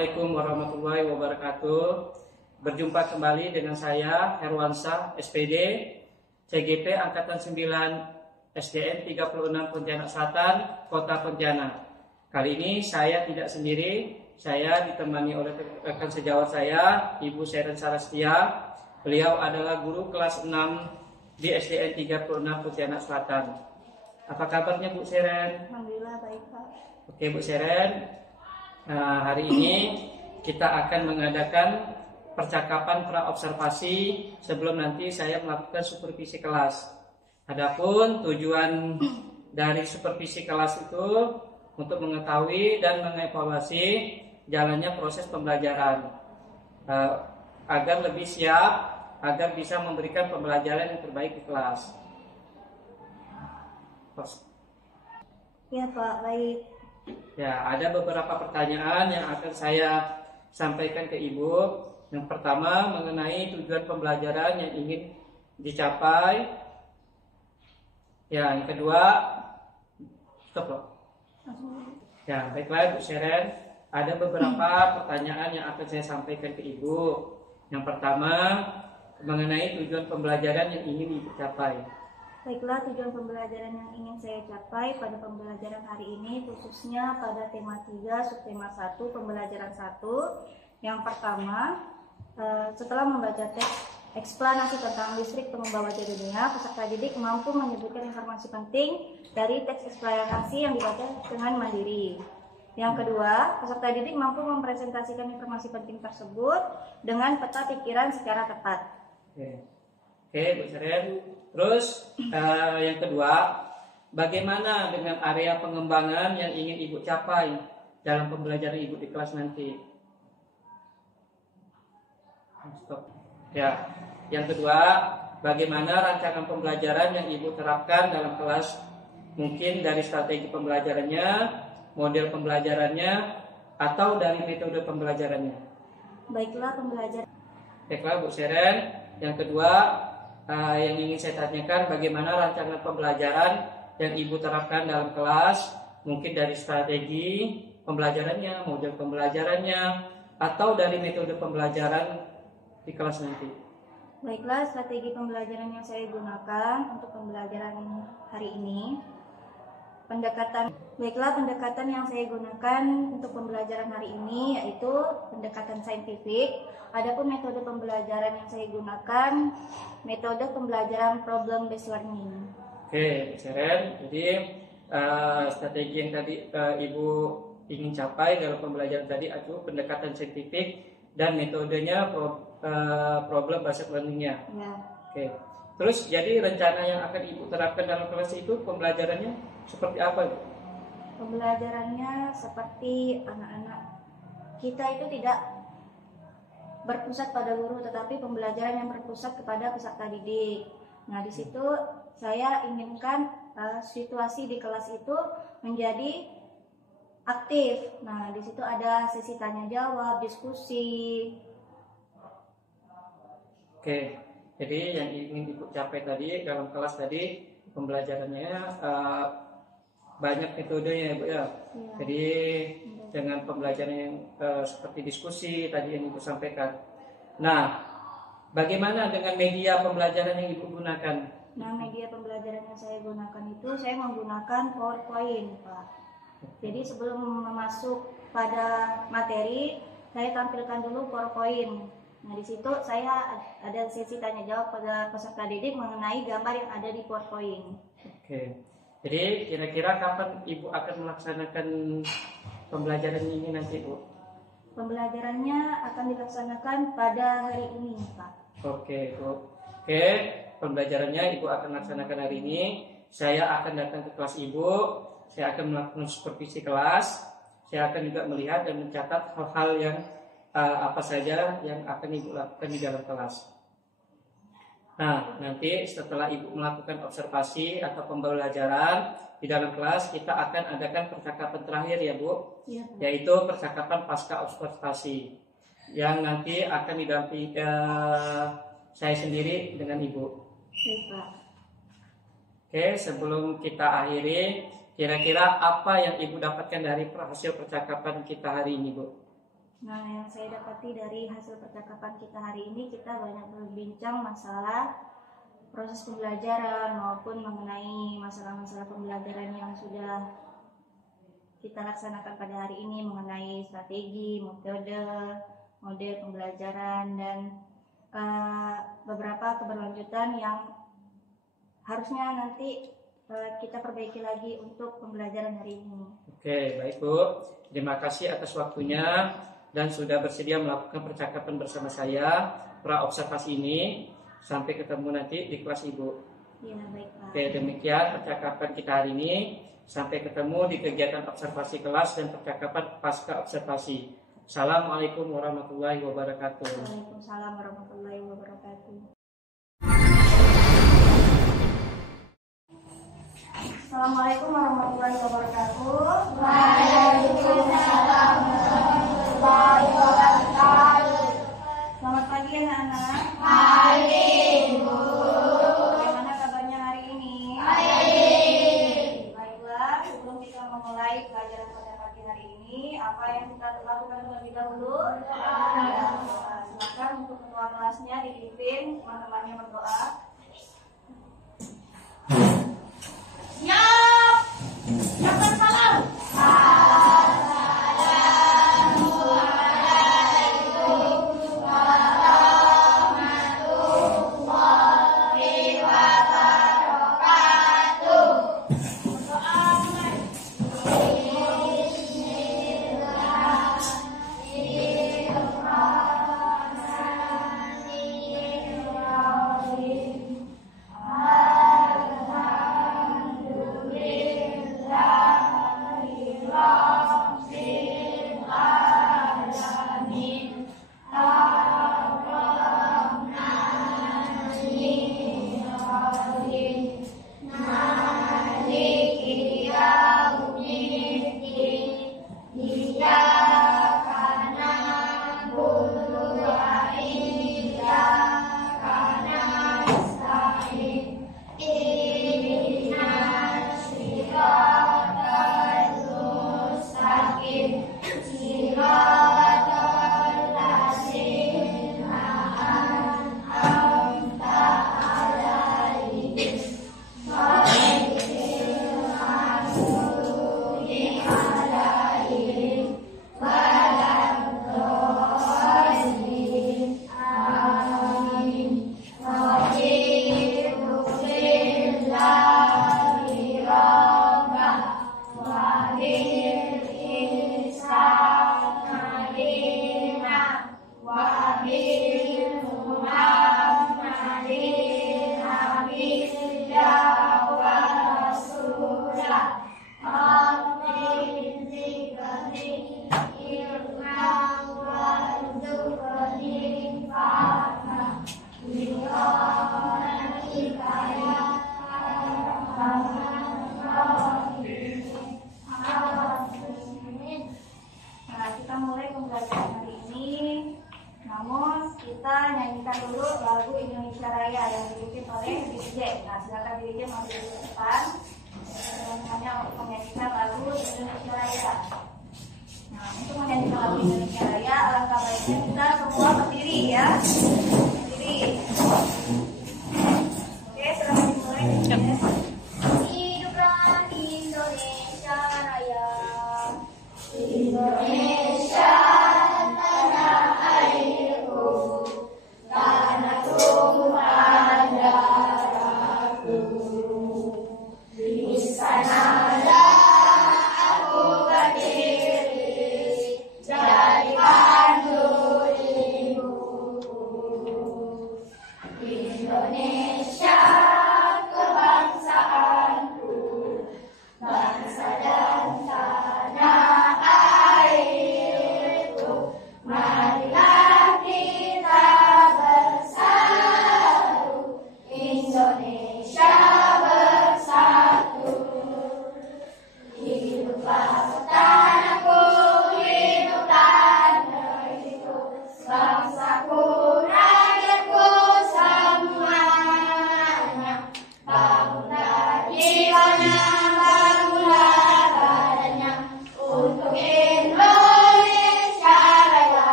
Assalamualaikum warahmatullahi wabarakatuh. Berjumpa kembali dengan saya Herwansyah SPD CGP Angkatan 9 SDN 36 Pontianak Selatan, Kota Pontianak. Kali ini saya tidak sendiri, saya ditemani oleh rekan sejawat saya, Ibu Seren Sarastia. Beliau adalah guru kelas 6 di SDN 36 Pontianak Selatan. Apa kabarnya Bu Seren? Alhamdulillah baik Pak. Oke Bu Seren, hari ini kita akan mengadakan percakapan praobservasi sebelum nanti saya melakukan supervisi kelas. Adapun tujuan dari supervisi kelas itu untuk mengetahui dan mengevaluasi jalannya proses pembelajaran agar lebih siap, agar bisa memberikan pembelajaran yang terbaik di kelas. Ya Pak, baik. Ya, ada beberapa pertanyaan yang akan saya sampaikan ke Ibu. Yang pertama mengenai tujuan pembelajaran yang ingin dicapai. Ya, yang kedua, stop loh. Ya, baiklah Bu Seren. Ada beberapa pertanyaan yang akan saya sampaikan ke Ibu. Yang pertama mengenai tujuan pembelajaran yang ingin Ibu capai. Baiklah, tujuan pembelajaran yang ingin saya capai pada pembelajaran hari ini khususnya pada tema 3 subtema 1 pembelajaran 1. Yang pertama, setelah membaca teks eksplanasi tentang listrik pengubah wajah dunia, peserta didik mampu menyebutkan informasi penting dari teks eksplanasi yang dibaca dengan mandiri. Yang kedua, peserta didik mampu mempresentasikan informasi penting tersebut dengan peta pikiran secara tepat. Oke, Bu Seren. Terus yang kedua, bagaimana dengan area pengembangan yang ingin Ibu capai dalam pembelajaran Ibu di kelas nanti? Stop. Ya, yang kedua, bagaimana rancangan pembelajaran yang Ibu terapkan dalam kelas? Mungkin dari strategi pembelajarannya, model pembelajarannya, atau dari metode pembelajarannya? Baiklah, Baiklah Bu Seren. Yang kedua, yang ingin saya tanyakan, bagaimana rancangan pembelajaran yang Ibu terapkan dalam kelas, mungkin dari strategi pembelajarannya, model pembelajarannya, atau dari metode pembelajaran di kelas nanti. Baiklah, strategi pembelajaran yang saya gunakan untuk pembelajaran hari ini. Pendekatan yang saya gunakan untuk pembelajaran hari ini yaitu pendekatan saintifik. Adapun metode pembelajaran yang saya gunakan metode pembelajaran problem based learning. Oke, Seren. Jadi strategi yang tadi Ibu ingin capai dalam pembelajaran tadi itu pendekatan saintifik dan metodenya problem based learning-nya. Ya. Oke. Terus jadi rencana yang akan Ibu terapkan dalam kelas itu pembelajarannya seperti apa? Pembelajarannya seperti anak-anak kita itu tidak berpusat pada guru, tetapi pembelajaran yang berpusat kepada peserta didik. Nah, di situ saya inginkan situasi di kelas itu menjadi aktif. Nah, di situ ada sesi tanya jawab, diskusi. Oke. Jadi yang ingin Ibu capai tadi dalam kelas tadi pembelajarannya banyak metodenya ya Bu ya. Ya. Jadi dengan pembelajaran yang seperti diskusi tadi yang Ibu sampaikan. Nah, bagaimana dengan media pembelajaran yang Ibu gunakan? Nah, media pembelajaran yang saya gunakan itu saya menggunakan PowerPoint, Pak. Jadi sebelum masuk pada materi, saya tampilkan dulu PowerPoint. Nah, di situ saya ada sesi tanya jawab pada peserta didik mengenai gambar yang ada di PowerPoint. Oke. Jadi kira-kira kapan Ibu akan melaksanakan pembelajaran ini nanti, Bu? Pembelajarannya akan dilaksanakan pada hari ini, Pak. Oke, Bu. Oke, pembelajarannya Ibu akan laksanakan hari ini. Saya akan datang ke kelas Ibu. Saya akan melakukan supervisi kelas. Saya akan juga melihat dan mencatat hal-hal yang apa saja yang akan Ibu lakukan di dalam kelas. Nah, nanti setelah Ibu melakukan observasi atau pembelajaran di dalam kelas, kita akan adakan percakapan terakhir ya Bu, Ya. yaitu percakapan pasca observasi yang nanti akan didampingi saya sendiri dengan Ibu. Baik, Pak. Oke, sebelum kita akhiri, kira-kira apa yang Ibu dapatkan dari hasil percakapan kita hari ini, Bu? Nah, yang saya dapati dari hasil percakapan kita hari ini, kita banyak berbincang masalah proses pembelajaran maupun mengenai masalah-masalah pembelajaran yang sudah kita laksanakan pada hari ini, mengenai strategi, metode, model pembelajaran, dan beberapa keberlanjutan yang harusnya nanti kita perbaiki lagi untuk pembelajaran hari ini. Oke, baik Bu. Terima kasih atas waktunya dan sudah bersedia melakukan percakapan bersama saya pra observasi ini. Sampai ketemu nanti di kelas Ibu. Ya, baik Pak. Oke, demikian percakapan kita hari ini. Sampai ketemu di kegiatan observasi kelas dan percakapan pasca observasi. Assalamualaikum warahmatullahi wabarakatuh. Waalaikumsalam warahmatullahi wabarakatuh. Assalamualaikum warahmatullahi wabarakatuh. Waalaikumsalam warahmatullahi wabarakatuh. Selamat pagi anak-anak. Pagi, Bu. Bagaimana kabarnya hari ini? Baik. Baiklah, sebelum kita memulai pelajaran pada pagi hari ini, apa yang kita lakukan terlebih dahulu? Silakan untuk ketua kelasnya dipimpin, teman-temannya berdoa. Siap. Siapkan salam.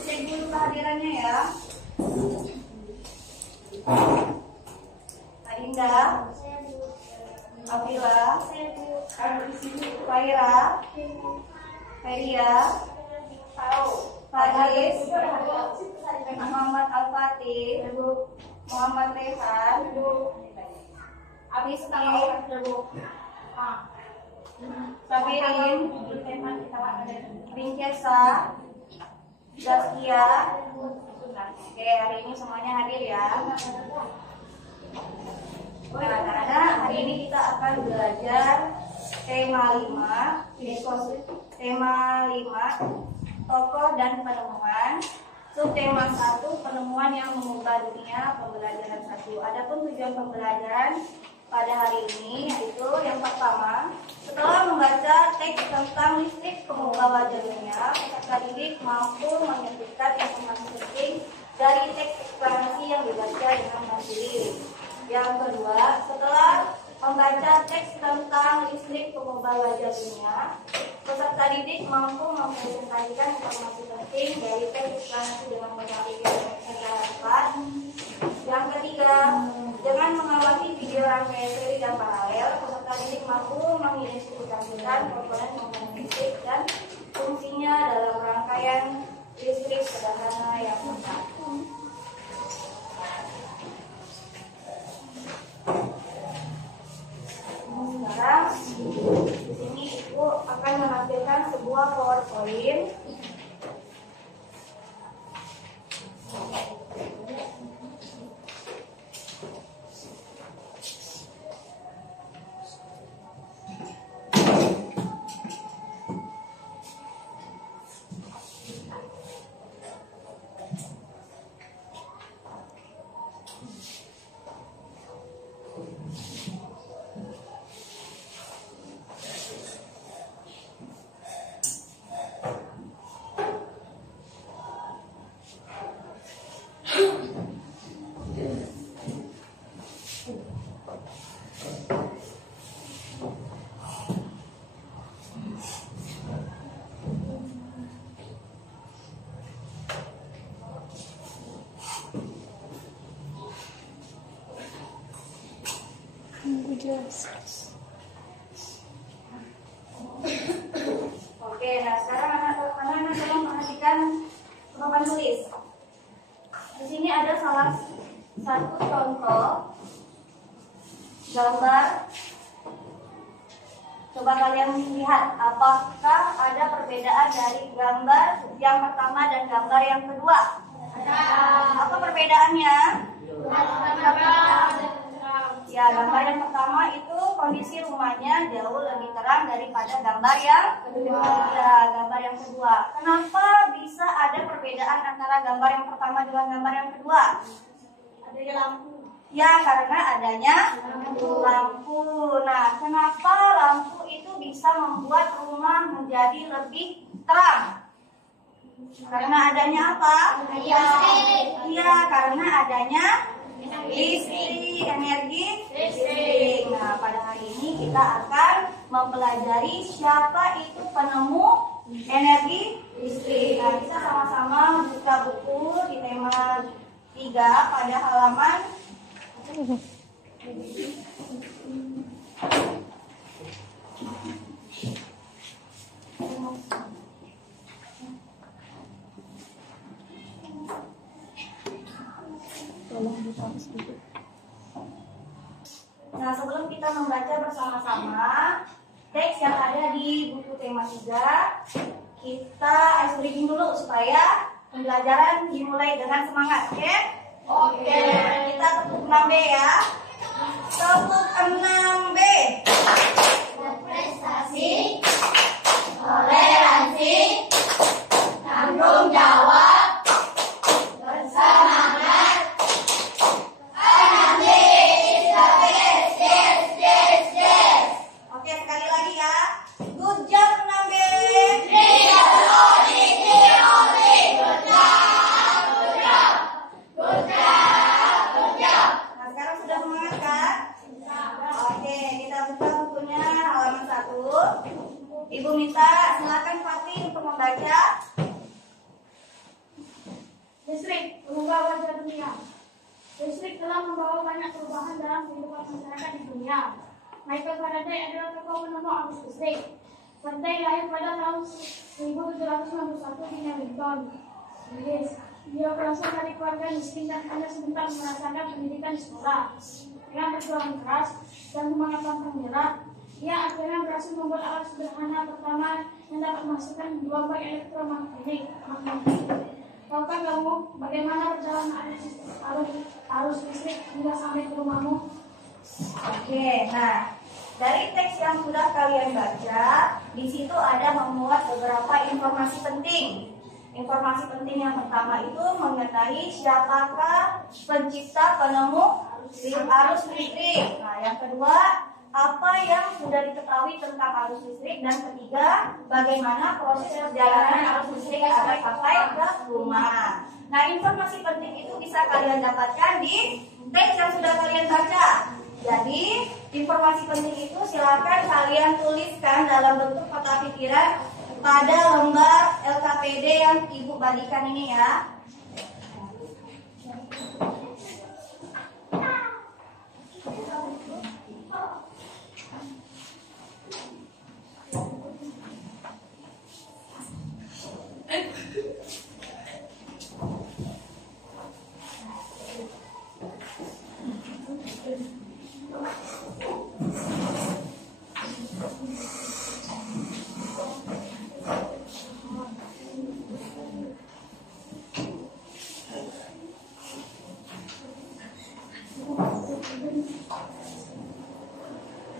Cek dulu kehadirannya ya. Ainda, Afila, Faira, Feria, Faris, Muhammad Al-Fatih, Muhammad Rehan, Rizky, Sabirin, Vinkesa, Zaskia. Oke, hari ini semuanya hadir ya. Nah, anak-anak, hari ini kita akan belajar tema 5, tokoh dan penemuan. Subtema 1, penemuan yang mengubah dunia, pembelajaran 1. Adapun tujuan pembelajaran pada hari ini yaitu yang pertama, setelah membaca teks tentang listrik pengubah wajah dunia, peserta didik mampu menyebutkan informasi penting dari teks eksplanasi yang dibaca dengan mandiri. Yang kedua, setelah membaca teks tentang listrik pengubah wajah dunia, peserta didik mampu mempresentasikan informasi penting dari teks eksplanasi dengan mengamati secara tepat. Yang ketiga, dengan mengamati video rangkaian seri dan paralel, peserta didik mampu mengidentifikasikan komponen listrik dan fungsinya dalam rangkaian listrik sederhana yang lengkap. Sekarang di sini Ibu akan menampilkan sebuah PowerPoint. Oke, nah sekarang anak-anak tolong perhatikan papan tulis. Di sini ada salah satu contoh gambar. Coba kalian lihat apakah ada perbedaan dari gambar yang pertama dan gambar yang kedua. Apa perbedaannya? Ya, gambar yang pertama itu kondisi rumahnya jauh lebih terang daripada gambar yang kedua. Ya, gambar yang kedua. Kenapa bisa ada perbedaan antara gambar yang pertama dengan gambar yang kedua? Adanya lampu. Ya, karena adanya lampu. Nah, kenapa lampu itu bisa membuat rumah menjadi lebih terang? Karena adanya apa? Iya, karena adanya listrik, energi listrik. Nah, pada hari ini kita akan mempelajari siapa itu penemu energi listrik. Nah, kita sama-sama buka buku di tema 3 pada halaman 5. Nah, sebelum kita membaca bersama-sama teks yang ada di buku tema 3, kita ice breaking dulu supaya pembelajaran dimulai dengan semangat, oke? Oke. Kita tepuk 6B ya. Tepuk 6B. Prestasi, toleransi, tanggung jawab, Listrik, mengubah wajah dunia. Listrik telah membawa banyak perubahan dalam kehidupan masyarakat di dunia. Michael Faraday adalah tokoh penemu arus listrik. Faraday lahir pada tahun 1791 di Newington, Inggris. Dia berasal dari keluarga miskin dan hanya sebentar merasakan pendidikan di sekolah. Dengan perjuangan keras dan semangat pantang menyerah, ia akhirnya berhasil membuat alat sederhana pertama yang dapat menghasilkan gelombang elektromagnetik. Tahukah kamu bagaimana perjalanan arus listrik hingga sampai ke rumahmu? Oke, nah dari teks yang sudah kalian baca, di situ ada memuat beberapa informasi penting. Informasi penting yang pertama itu mengenai siapakah pencipta penemu arus listrik. Nah, yang kedua, apa yang sudah diketahui tentang arus listrik, dan ketiga, bagaimana proses perjalanan arus listrik agar sampai ke rumah. Nah, informasi penting itu bisa kalian dapatkan di teks yang sudah kalian baca. Jadi, informasi penting itu silakan kalian tuliskan dalam bentuk kotak pikiran pada lembar LKPD yang Ibu bagikan ini ya.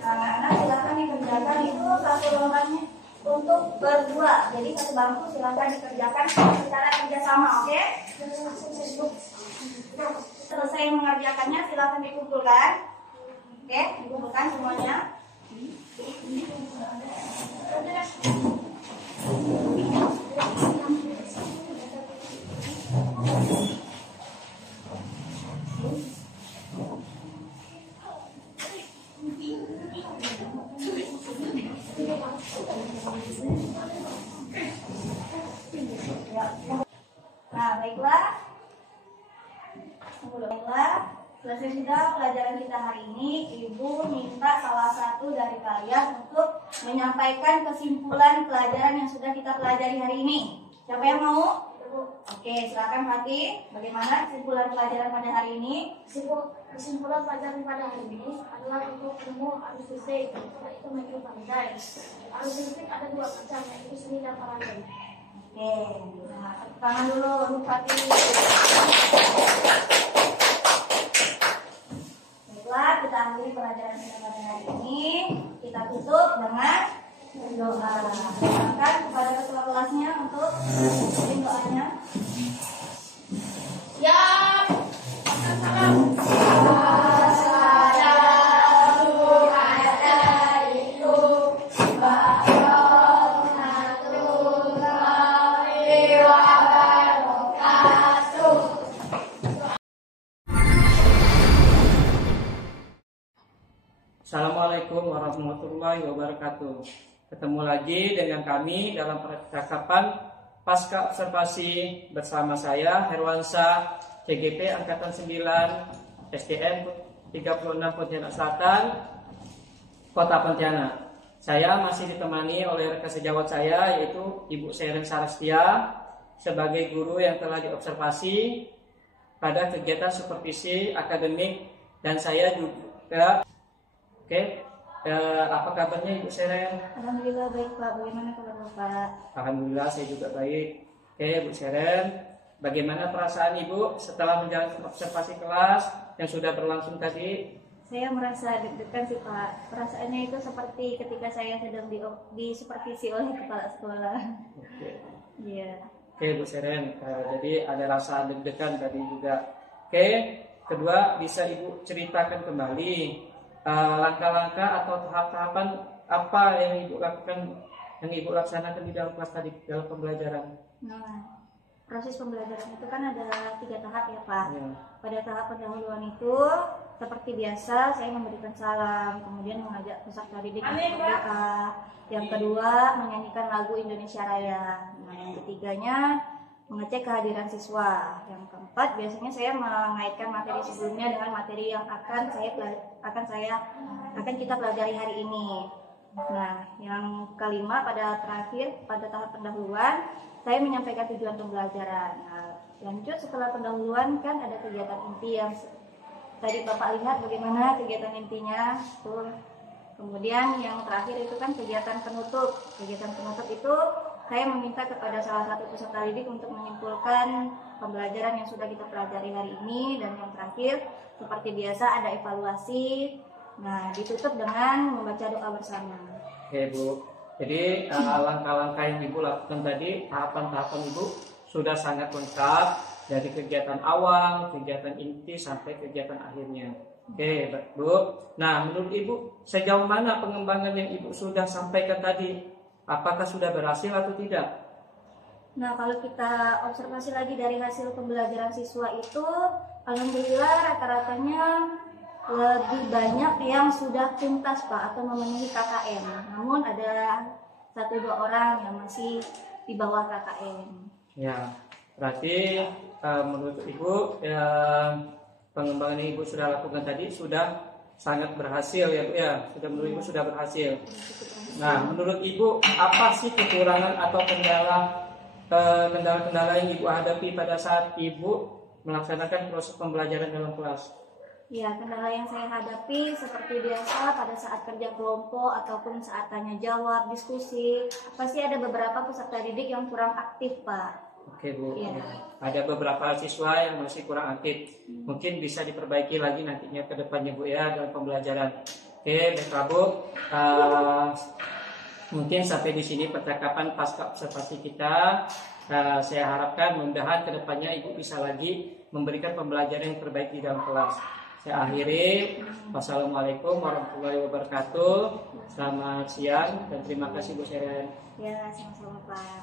Anak-anak silakan dikerjakan itu satu lembarnya untuk berdua. Jadi satu bangku silakan dikerjakan secara kerjasama, oke? Selesai mengerjakannya silakan dikumpulkan, oke? Dikumpulkan semuanya. Nah, baiklah. Selesai sudah pelajaran kita hari ini. Ibu minta salah satu dari kalian untuk menyampaikan kesimpulan pelajaran yang sudah kita pelajari hari ini. Siapa yang mau? Oke, silakan Fatih. Bagaimana kesimpulan pelajaran pada hari ini? Kesimpulan pelajaran pada hari ini adalah untuk penemu arus listrik, yaitu Michael Faraday. Arus listrik ada dua macam, yaitu semi dan paralel. Oke, nah, tepuk tangan dulu untuk Fatih. Baiklah, kita akhiri pelajaran kita pada hari ini. Kita tutup dengan doa. Silakan kepada ketua kelasnya untuk bikin doanya. Ya, salam. Assalamualaikum warahmatullahi wabarakatuh. Ketemu lagi dengan kami dalam percakapan pasca observasi bersama saya Herwansa, CGP Angkatan 9 SDN 36 Pontianak Selatan, Kota Pontianak. Saya masih ditemani oleh rekan sejawat saya yaitu Ibu Seren Sarastia sebagai guru yang telah diobservasi pada kegiatan supervisi akademik, dan saya juga. Oke, apa kabarnya Ibu Seren? Alhamdulillah baik Pak. Bagaimana kabar Bapak? Alhamdulillah saya juga baik. Oke Bu Seren, bagaimana perasaan Ibu setelah menjalankan observasi kelas yang sudah berlangsung tadi? Saya merasa deg-degan sih Pak. Perasaannya itu seperti ketika saya sedang disupervisi oleh kepala sekolah. Oke. Iya. Oke Bu Seren, jadi ada rasa deg-degan tadi juga. Oke, kedua bisa Ibu ceritakan kembali langkah-langkah atau tahap-tahapan apa yang Ibu lakukan, yang Ibu laksanakan di dalam kelas tadi, dalam pembelajaran. Nah, proses pembelajaran itu kan ada 3 tahap ya Pak. Ya. Pada tahap pendahuluan itu seperti biasa saya memberikan salam, kemudian mengajak peserta didik untuk berdoa. Yang kedua menyanyikan lagu Indonesia Raya. Nah, yang ketiganya mengecek kehadiran siswa. Yang keempat, biasanya saya mengaitkan materi sebelumnya dengan materi yang akan kita pelajari hari ini. Nah, yang kelima, pada tahap pendahuluan saya menyampaikan tujuan pembelajaran. Nah, lanjut setelah pendahuluan kan ada kegiatan inti yang tadi Bapak lihat bagaimana kegiatan intinya tuh. Kemudian yang terakhir itu kan kegiatan penutup. Kegiatan penutup itu saya meminta kepada salah satu peserta didik untuk menyimpulkan pembelajaran yang sudah kita pelajari hari ini. Dan yang terakhir seperti biasa ada evaluasi. Nah, ditutup dengan membaca doa bersama. Oke Bu, jadi langkah-langkah yang Ibu lakukan tadi, tahapan-tahapan Ibu sudah sangat lengkap dari kegiatan awal, kegiatan inti sampai kegiatan akhirnya. Oke Bu, nah menurut Ibu sejauh mana pengembangan yang Ibu sudah sampaikan tadi? Apakah sudah berhasil atau tidak? Nah, kalau kita observasi lagi dari hasil pembelajaran siswa itu, alhamdulillah rata-ratanya lebih banyak yang sudah tuntas Pak atau memenuhi KKM. Namun ada 1-2 orang yang masih di bawah KKM. Ya, berarti menurut Ibu pengembangan yang Ibu sudah lakukan tadi sudah sangat berhasil ya Bu ya. Sudah menurut Ibu sudah berhasil. Nah, menurut Ibu apa sih kekurangan atau kendala-kendala yang Ibu hadapi pada saat Ibu melaksanakan proses pembelajaran dalam kelas? Ya, kendala yang saya hadapi seperti biasa pada saat kerja kelompok ataupun saat tanya jawab, diskusi, pasti ada beberapa peserta didik yang kurang aktif Pak. Oke Bu, Ya. Ada beberapa siswa yang masih kurang aktif. Mungkin bisa diperbaiki lagi nantinya ke depannya Bu ya dalam pembelajaran. Oke, baiklah Bu. Mungkin sampai di sini percakapan pasca observasi kita. Saya harapkan mudah-mudahan ke depannya Ibu bisa lagi memberikan pembelajaran yang terbaik di dalam kelas. Saya akhiri. Wassalamualaikum warahmatullahi wabarakatuh. Selamat siang dan terima kasih Bu Seren. Ya, sama-sama Pak.